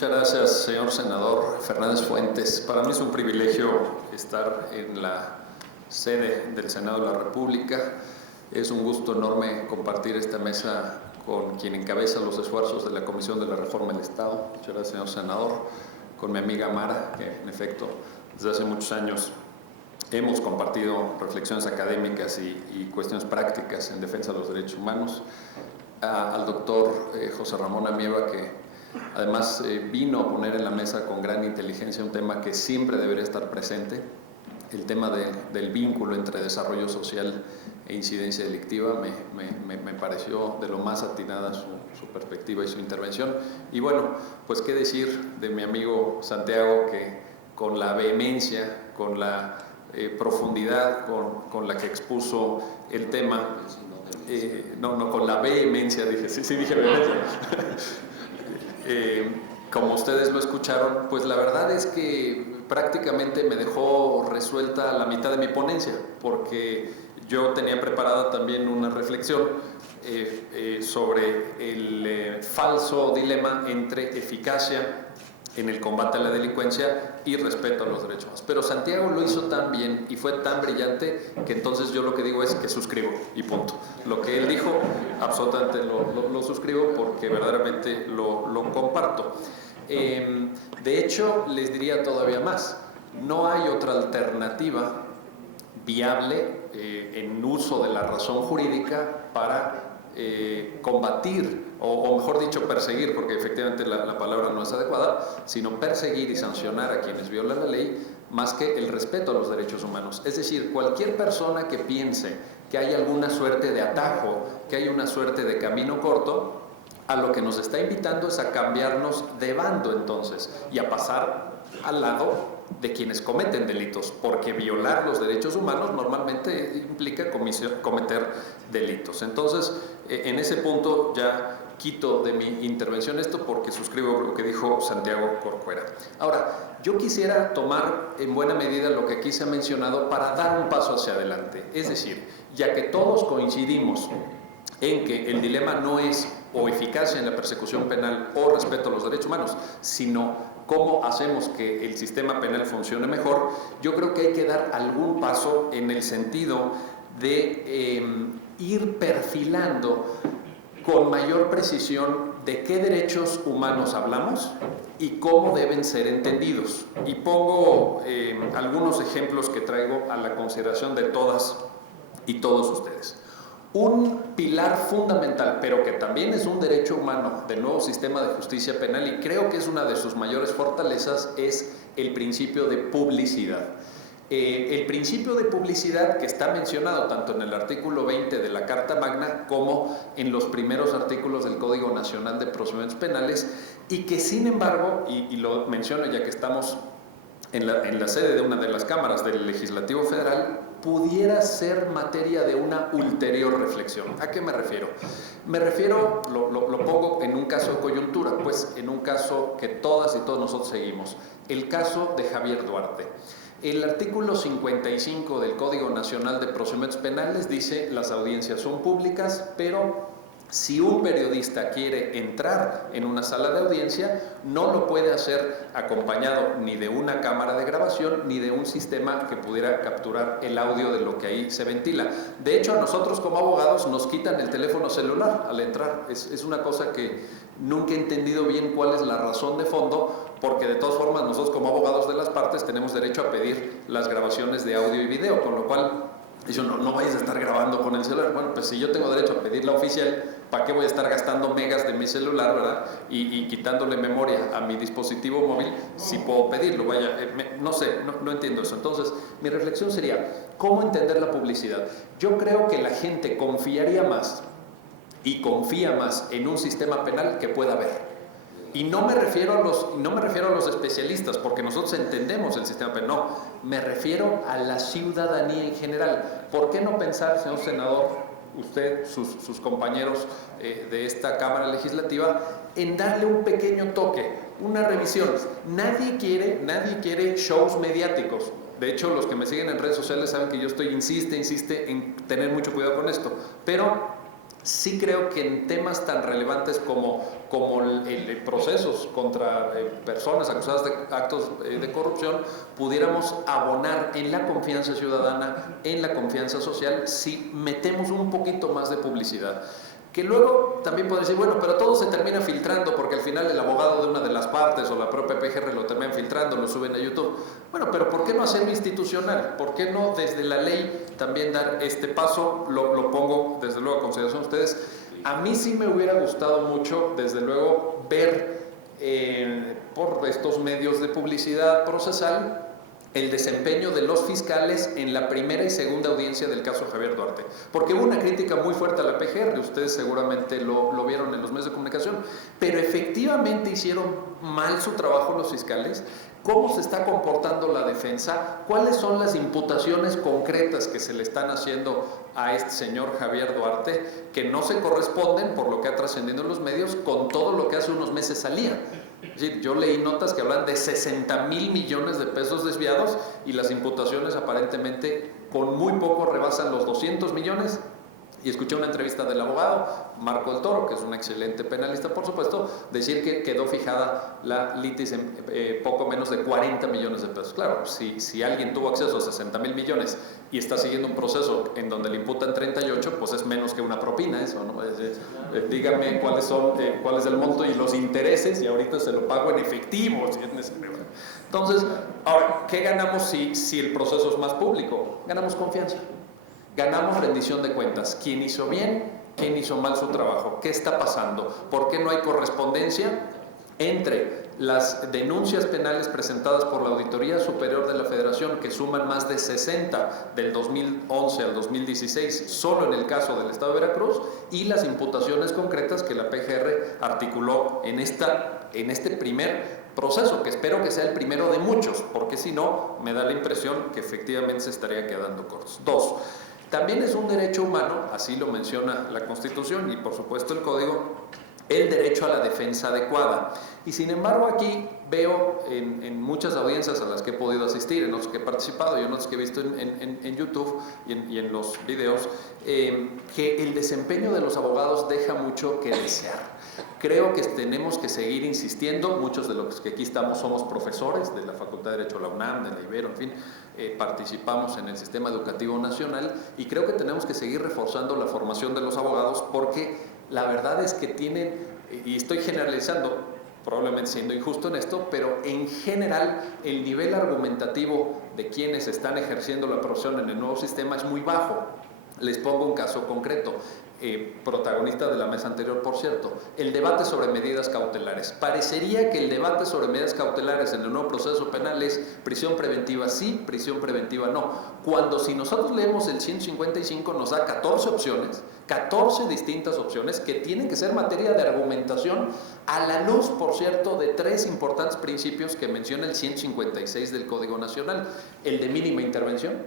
Muchas gracias, señor senador Fernández Fuentes. Para mí es un privilegio estar en la sede del Senado de la República. Es un gusto enorme compartir esta mesa con quien encabeza los esfuerzos de la Comisión de la Reforma del Estado. Muchas gracias, señor senador. Con mi amiga Mara, que en efecto desde hace muchos años hemos compartido reflexiones académicas y cuestiones prácticas en defensa de los derechos humanos. Al doctor José Ramón Amieva, que además vino a poner en la mesa con gran inteligencia un tema que siempre debería estar presente, el tema del vínculo entre desarrollo social e incidencia delictiva. Me pareció de lo más atinada su perspectiva y su intervención. Y bueno, pues qué decir de mi amigo Santiago, que con la vehemencia, con la profundidad con la que expuso el tema, con la vehemencia, dije vehemencia. Como ustedes lo escucharon, pues la verdad es que prácticamente me dejó resuelta la mitad de mi ponencia, porque yo tenía preparada también una reflexión sobre el falso dilema entre eficacia en el combate a la delincuencia y respeto a los derechos humanos. Pero Santiago lo hizo tan bien y fue tan brillante que entonces yo lo que digo es que suscribo y punto. Lo que él dijo, absolutamente lo suscribo porque verdaderamente lo comparto. De hecho, les diría todavía más. No hay otra alternativa viable en uso de la razón jurídica para combatir, o mejor dicho, perseguir, porque efectivamente la palabra no es adecuada, sino perseguir y sancionar a quienes violan la ley, más que el respeto a los derechos humanos. Es decir, cualquier persona que piense que hay alguna suerte de atajo, que hay una suerte de camino corto, a lo que nos está invitando es a cambiarnos de bando entonces y a pasar al lado de quienes cometen delitos, porque violar los derechos humanos normalmente implica cometer delitos. Entonces, en ese punto ya quito de mi intervención esto porque suscribo lo que dijo Santiago Corcuera. Ahora, yo quisiera tomar en buena medida lo que aquí se ha mencionado para dar un paso hacia adelante. Es decir, ya que todos coincidimos en que el dilema no es o eficacia en la persecución penal o respeto a los derechos humanos, sino cómo hacemos que el sistema penal funcione mejor, yo creo que hay que dar algún paso en el sentido de ir perfilando con mayor precisión de qué derechos humanos hablamos y cómo deben ser entendidos. Y pongo algunos ejemplos que traigo a la consideración de todas y todos ustedes. Un pilar fundamental, pero que también es un derecho humano del nuevo sistema de justicia penal, y creo que es una de sus mayores fortalezas, es el principio de publicidad. El principio de publicidad que está mencionado tanto en el artículo 20 de la Carta Magna como en los primeros artículos del Código Nacional de Procedimientos Penales, y que sin embargo, y lo menciono ya que estamos en la sede de una de las cámaras del Legislativo Federal, pudiera ser materia de una ulterior reflexión. ¿A qué me refiero? Me refiero, lo pongo en un caso de coyuntura, pues en un caso que todas y todos nosotros seguimos, el caso de Javier Duarte. El artículo 55 del Código Nacional de Procedimientos Penales dice: las audiencias son públicas, pero si un periodista quiere entrar en una sala de audiencia, no lo puede hacer acompañado ni de una cámara de grabación ni de un sistema que pudiera capturar el audio de lo que ahí se ventila. De hecho, a nosotros como abogados nos quitan el teléfono celular al entrar. Es una cosa que nunca he entendido bien cuál es la razón de fondo, porque de todas formas nosotros como abogados de las partes tenemos derecho a pedir las grabaciones de audio y video, con lo cual dice uno, no vayas a estar grabando con el celular. Bueno, pues si yo tengo derecho a pedir la oficial, ¿para qué voy a estar gastando megas de mi celular, verdad? Y quitándole memoria a mi dispositivo móvil si puedo pedirlo. Vaya, no sé, no entiendo eso. Entonces, mi reflexión sería, ¿cómo entender la publicidad? Yo creo que la gente confiaría más y confía más en un sistema penal que pueda ver. Y no me refiero a los especialistas, porque nosotros entendemos el sistema penal, no, me refiero a la ciudadanía en general. ¿Por qué no pensar, señor senador, usted, sus compañeros de esta Cámara Legislativa, en darle un pequeño toque, una revisión? Nadie quiere shows mediáticos. De hecho, los que me siguen en redes sociales saben que yo insiste en tener mucho cuidado con esto, pero Sí creo que en temas tan relevantes como procesos contra personas acusadas de actos de corrupción, pudiéramos abonar en la confianza ciudadana, en la confianza social, si metemos un poquito más de publicidad. Que luego también podría decir, bueno, pero todo se termina filtrando porque al final el abogado de una de las partes o la propia PGR lo terminan filtrando, lo suben a YouTube. Bueno, pero ¿por qué no hacerlo institucional? ¿Por qué no desde la ley también dar este paso? Lo pongo desde luego a consideración de ustedes. A mí sí me hubiera gustado mucho, desde luego, ver por estos medios de publicidad procesal el desempeño de los fiscales en la primera y segunda audiencia del caso Javier Duarte. Porque hubo una crítica muy fuerte a la PGR, ustedes seguramente lo vieron en los medios de comunicación, pero efectivamente hicieron mal su trabajo los fiscales. ¿Cómo se está comportando la defensa? ¿Cuáles son las imputaciones concretas que se le están haciendo a este señor Javier Duarte, que no se corresponden, por lo que ha trascendido en los medios, con todo lo que hace unos meses salía? Es decir, yo leí notas que hablan de 60,000 millones de pesos desviados y las imputaciones aparentemente con muy poco rebasan los 200 millones. Y escuché una entrevista del abogado Marco del Toro, que es un excelente penalista, por supuesto, decir que quedó fijada la litis en poco menos de 40 millones de pesos. Claro, si alguien tuvo acceso a 60,000 millones y está siguiendo un proceso en donde le imputan 38, pues es menos que una propina eso, ¿no? Dígame cuál es el monto y los intereses, y ahorita se lo pago en efectivo, si es necesario. Entonces, ahora, ¿qué ganamos si el proceso es más público? Ganamos confianza. Ganamos rendición de cuentas. ¿Quién hizo bien? ¿Quién hizo mal su trabajo? ¿Qué está pasando? ¿Por qué no hay correspondencia entre las denuncias penales presentadas por la Auditoría Superior de la Federación, que suman más de 60 del 2011 al 2016, solo en el caso del Estado de Veracruz, y las imputaciones concretas que la PGR articuló en este primer proceso, que espero que sea el primero de muchos, porque si no, me da la impresión que efectivamente se estaría quedando cortos. 2. También es un derecho humano, así lo menciona la Constitución y por supuesto el Código, el derecho a la defensa adecuada. Y sin embargo aquí veo en muchas audiencias a las que he podido asistir, en las que he participado y en otras que he visto en YouTube y en los videos, que el desempeño de los abogados deja mucho que desear. Creo que tenemos que seguir insistiendo, muchos de los que aquí estamos somos profesores de la Facultad de Derecho de la UNAM, de la Ibero, en fin, participamos en el sistema educativo nacional y creo que tenemos que seguir reforzando la formación de los abogados porque la verdad es que tienen, y estoy generalizando, probablemente siendo injusto en esto, pero en general el nivel argumentativo de quienes están ejerciendo la profesión en el nuevo sistema es muy bajo. Les pongo un caso concreto. Protagonista de la mesa anterior, por cierto, el debate sobre medidas cautelares. Parecería que el debate sobre medidas cautelares en el nuevo proceso penal es prisión preventiva sí, prisión preventiva no. Cuando si nosotros leemos el 155 nos da 14 opciones, 14 distintas opciones que tienen que ser materia de argumentación a la luz, por cierto, de 3 importantes principios que menciona el 156 del Código Nacional. El de mínima intervención,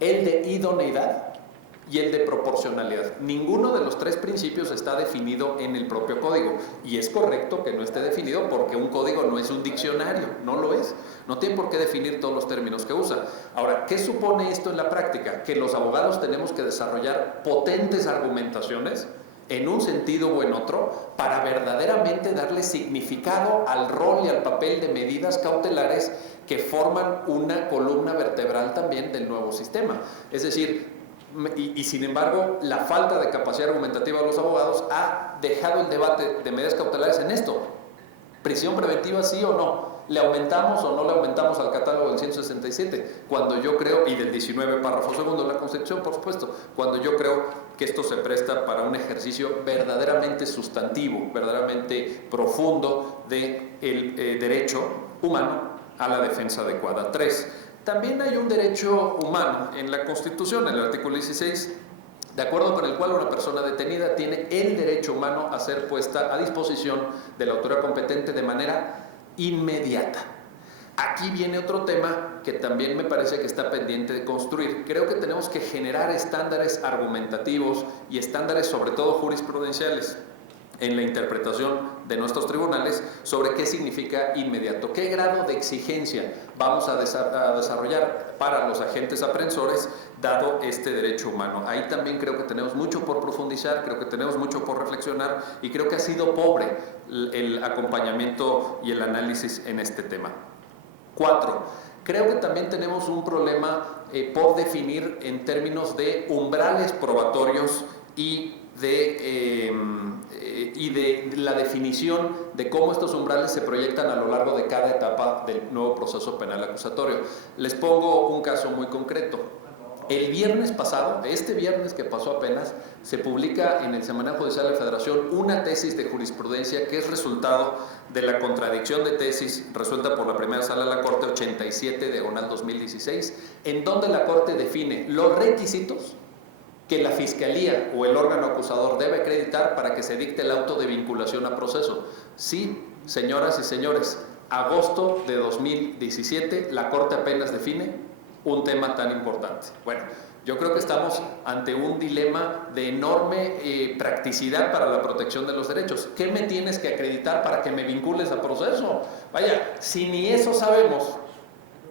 el de idoneidad y el de proporcionalidad. Ninguno de los 3 principios está definido en el propio código y es correcto que no esté definido porque un código no es un diccionario, no lo es, no tiene por qué definir todos los términos que usa. Ahora, ¿qué supone esto en la práctica? Que los abogados tenemos que desarrollar potentes argumentaciones en un sentido o en otro para verdaderamente darle significado al rol y al papel de medidas cautelares que forman una columna vertebral también del nuevo sistema. Es decir, y sin embargo, la falta de capacidad argumentativa de los abogados ha dejado el debate de medidas cautelares en esto. ¿Prisión preventiva sí o no? ¿Le aumentamos o no le aumentamos al catálogo del 167? Cuando yo creo, y del 19 párrafo segundo de la Constitución, por supuesto, cuando yo creo que esto se presta para un ejercicio verdaderamente sustantivo, verdaderamente profundo del derecho humano a la defensa adecuada. 3. También hay un derecho humano en la Constitución, en el artículo 16, de acuerdo con el cual una persona detenida tiene el derecho humano a ser puesta a disposición de la autoridad competente de manera inmediata. Aquí viene otro tema que también me parece que está pendiente de construir. Creo que tenemos que generar estándares argumentativos y estándares sobre todo jurisprudenciales. en la interpretación de nuestros tribunales sobre qué significa inmediato, qué grado de exigencia vamos a desarrollar para los agentes aprensores dado este derecho humano. Ahí también creo que tenemos mucho por profundizar, creo que tenemos mucho por reflexionar y creo que ha sido pobre el acompañamiento y el análisis en este tema. 4. Creo que también tenemos un problema por definir en términos de umbrales probatorios y de la definición de cómo estos umbrales se proyectan a lo largo de cada etapa del nuevo proceso penal acusatorio. Les pongo un caso muy concreto. El viernes pasado, este viernes que pasó apenas, se publica en el Semanario Judicial de la Federación una tesis de jurisprudencia que es resultado de la contradicción de tesis resuelta por la primera sala de la Corte 87/2016, en donde la Corte define los requisitos que la Fiscalía o el órgano acusador debe acreditar para que se dicte el auto de vinculación a proceso. Sí, señoras y señores, agosto de 2017, la Corte apenas define un tema tan importante. Bueno, yo creo que estamos ante un dilema de enorme practicidad para la protección de los derechos. ¿Qué me tienes que acreditar para que me vincules a proceso? Vaya, si ni eso sabemos,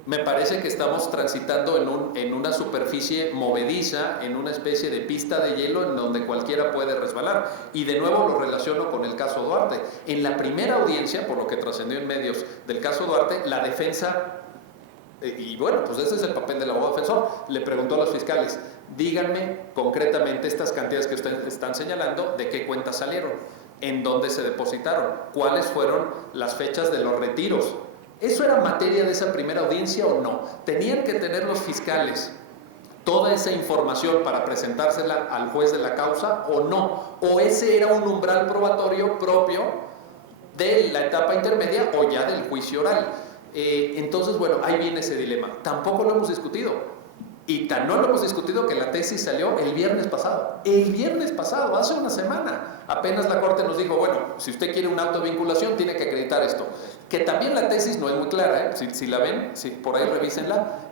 me parece que estamos transitando en una superficie movediza, en una especie de pista de hielo en donde cualquiera puede resbalar. Y de nuevo lo relaciono con el caso Duarte. En la primera audiencia, por lo que trascendió en medios del caso Duarte, la defensa, y bueno, pues ese es el papel del abogado defensor, le preguntó a los fiscales, díganme concretamente estas cantidades que ustedes están señalando, ¿de qué cuentas salieron? ¿En dónde se depositaron? ¿Cuáles fueron las fechas de los retiros? ¿Eso era materia de esa primera audiencia o no? ¿Tenían que tener los fiscales toda esa información para presentársela al juez de la causa o no? ¿O ese era un umbral probatorio propio de la etapa intermedia o ya del juicio oral? Entonces, bueno, ahí viene ese dilema. Tampoco lo hemos discutido. Y tan no lo hemos discutido que la tesis salió el viernes pasado. El viernes pasado, hace una semana. Apenas la Corte nos dijo, bueno, si usted quiere un auto de vinculación, tiene que acreditar esto. Que también la tesis no es muy clara, ¿eh? Si la ven, por ahí revísenla.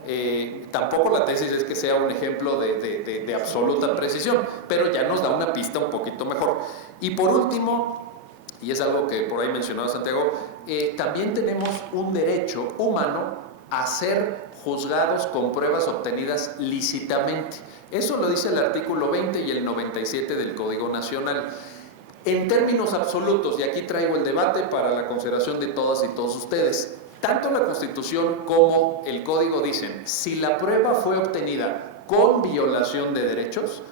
Tampoco la tesis es que sea un ejemplo de absoluta precisión, pero ya nos da una pista un poquito mejor. Y por último, y es algo que por ahí mencionaba Santiago, también tenemos un derecho humano a ser juzgados con pruebas obtenidas lícitamente. Eso lo dice el artículo 20 y el 97 del Código Nacional. En términos absolutos, y aquí traigo el debate para la consideración de todas y todos ustedes, tanto la Constitución como el Código dicen, si la prueba fue obtenida con violación de derechos,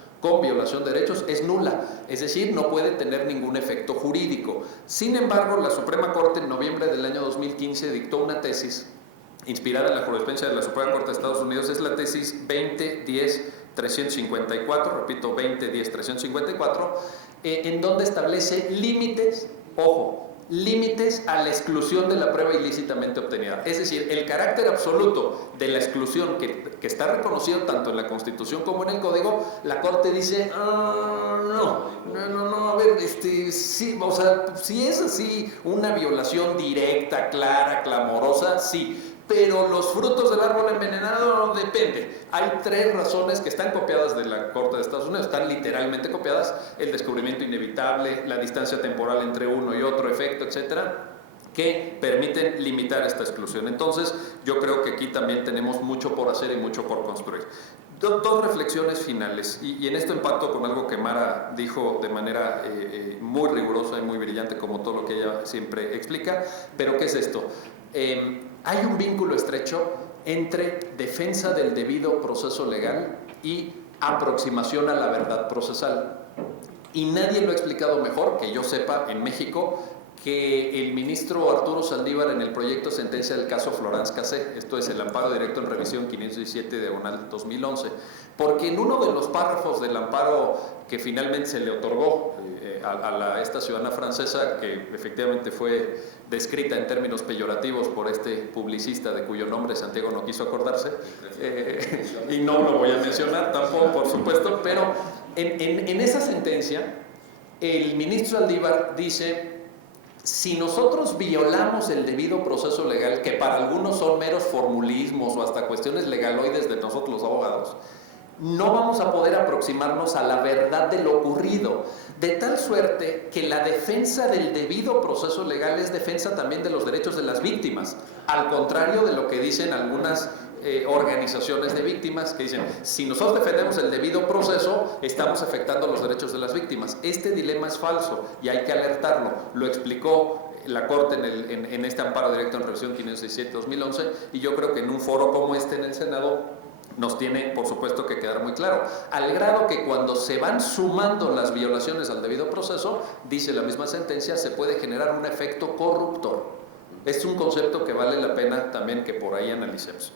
es nula, es decir, no puede tener ningún efecto jurídico. Sin embargo, la Suprema Corte en noviembre del año 2015 dictó una tesis inspirada en la jurisprudencia de la Suprema Corte de Estados Unidos, es la tesis 2010-354, repito, 2010-354, en donde establece límites, ojo, límites a la exclusión de la prueba ilícitamente obtenida. Es decir, el carácter absoluto de la exclusión que está reconocido tanto en la Constitución como en el Código, la Corte dice, no, a ver, sí, o sea, si es así una violación directa, clara, clamorosa, sí. Pero los frutos del árbol envenenado depende. Hay 3 razones que están copiadas de la Corte de Estados Unidos, están literalmente copiadas: el descubrimiento inevitable, la distancia temporal entre uno y otro efecto, etcétera, que permiten limitar esta exclusión. Entonces, yo creo que aquí también tenemos mucho por hacer y mucho por construir. Dos reflexiones finales, y en esto empato con algo que Mara dijo de manera muy rigurosa y muy brillante, como todo lo que ella siempre explica. Pero ¿qué es esto? Hay un vínculo estrecho entre defensa del debido proceso legal y aproximación a la verdad procesal. Y nadie lo ha explicado mejor, que yo sepa, en México, que el ministro Arturo Saldívar en el proyecto de sentencia del caso Florence Cassé, esto es el amparo directo en revisión 517/2011, porque en uno de los párrafos del amparo que finalmente se le otorgó a esta ciudadana francesa, que efectivamente fue descrita en términos peyorativos por este publicista de cuyo nombre Santiago no quiso acordarse, y no lo voy a mencionar tampoco, por supuesto, pero en esa sentencia el ministro Saldívar dice: si nosotros violamos el debido proceso legal, que para algunos son meros formulismos o hasta cuestiones legaloides de nosotros los abogados, no vamos a poder aproximarnos a la verdad de lo ocurrido, de tal suerte que la defensa del debido proceso legal es defensa también de los derechos de las víctimas, al contrario de lo que dicen algunas organizaciones de víctimas que dicen, si nosotros defendemos el debido proceso, estamos afectando los derechos de las víctimas. Este dilema es falso y hay que alertarlo. Lo explicó la Corte en este amparo directo en revisión 567-2011, y yo creo que en un foro como este en el Senado nos tiene, por supuesto, que quedar muy claro, al grado que cuando se van sumando las violaciones al debido proceso, dice la misma sentencia, se puede generar un efecto corruptor. Es un concepto que vale la pena también que por ahí analicemos.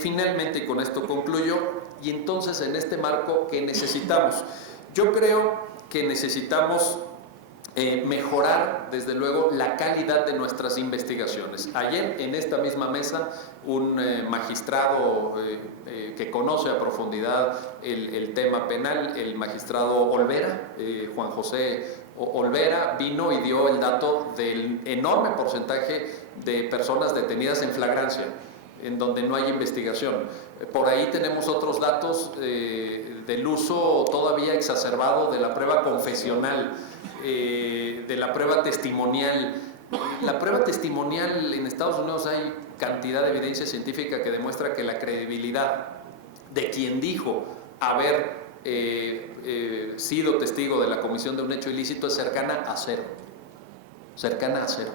Finalmente, y con esto concluyo, y entonces en este marco, ¿qué necesitamos? Yo creo que necesitamos mejorar, desde luego, la calidad de nuestras investigaciones. Ayer, en esta misma mesa, un magistrado que conoce a profundidad el tema penal, el magistrado Olvera, Juan José Olvera, vino y dio el dato del enorme porcentaje de personas detenidas en flagrancia, en donde no hay investigación. Por ahí tenemos otros datos del uso todavía exacerbado de la prueba confesional, de la prueba testimonial. La prueba testimonial, en Estados Unidos hay cantidad de evidencia científica que demuestra que la credibilidad de quien dijo haber sido testigo de la comisión de un hecho ilícito es cercana a cero. Cercana a cero.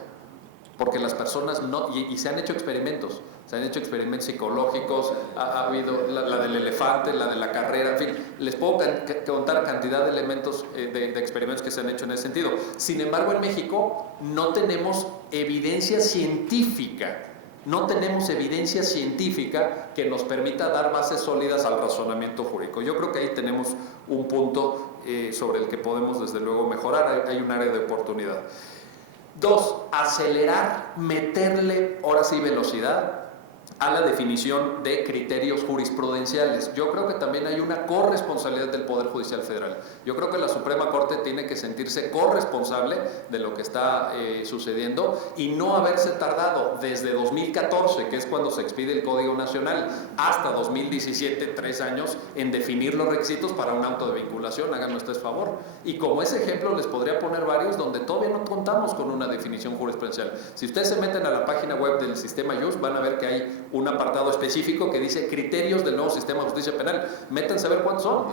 Porque las personas no, y se han hecho experimentos psicológicos, ha habido la del elefante, la de la carrera, en fin, les puedo contar cantidad de elementos de experimentos que se han hecho en ese sentido. Sin embargo, en México no tenemos evidencia científica, que nos permita dar bases sólidas al razonamiento jurídico. Yo creo que ahí tenemos un punto sobre el que podemos desde luego mejorar, hay un área de oportunidad. 2, acelerar, meterle, ahora sí, velocidad a la definición de criterios jurisprudenciales. Yo creo que también hay una corresponsabilidad del Poder Judicial Federal. Yo creo que la Suprema Corte tiene que sentirse corresponsable de lo que está sucediendo y no haberse tardado desde 2014, que es cuando se expide el Código Nacional, hasta 2017, 3 años, en definir los requisitos para un auto de vinculación. Háganme ustedes favor. Y como ese ejemplo les podría poner varios donde todavía no contamos con una definición jurisprudencial. Si ustedes se meten a la página web del sistema JUS, van a ver que hay un apartado específico que dice criterios del nuevo sistema de justicia penal. Métanse a ver cuántos son.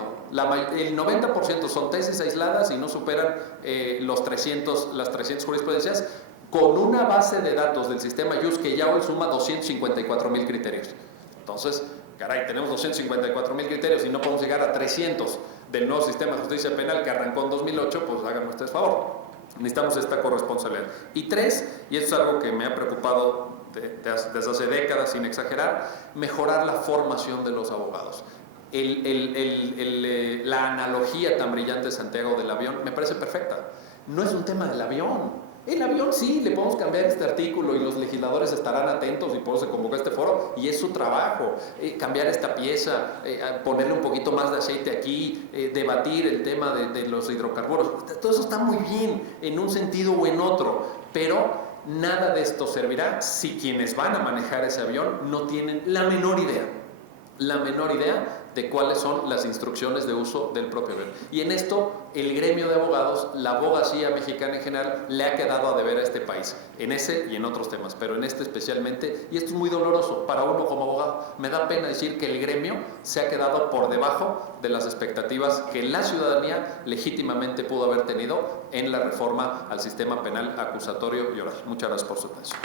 El 90% son tesis aisladas y no superan las 300 jurisprudencias, con una base de datos del sistema JUS que ya hoy suma 254,000 criterios. Entonces, caray, tenemos 254,000 criterios y no podemos llegar a 300 del nuevo sistema de justicia penal que arrancó en 2008, pues háganme ustedes favor. Necesitamos esta corresponsabilidad. Y 3, y esto es algo que me ha preocupado desde hace décadas, sin exagerar, mejorar la formación de los abogados. La analogía tan brillante de Santiago del avión me parece perfecta. No es un tema del avión. El avión sí, le podemos cambiar este artículo y los legisladores estarán atentos y por eso se convocó este foro y es su trabajo, cambiar esta pieza, ponerle un poquito más de aceite aquí, debatir el tema de los hidrocarburos. Todo eso está muy bien en un sentido o en otro, pero nada de esto servirá si quienes van a manejar ese avión no tienen la menor idea de cuáles son las instrucciones de uso del propio avión. Y en esto, el gremio de abogados, la abogacía mexicana en general, le ha quedado a deber a este país, en ese y en otros temas, pero en este especialmente, y esto es muy doloroso para uno como abogado. Me da pena decir que el gremio se ha quedado por debajo de las expectativas que la ciudadanía legítimamente pudo haber tenido en la reforma al sistema penal acusatorio y oral. Muchas gracias por su atención.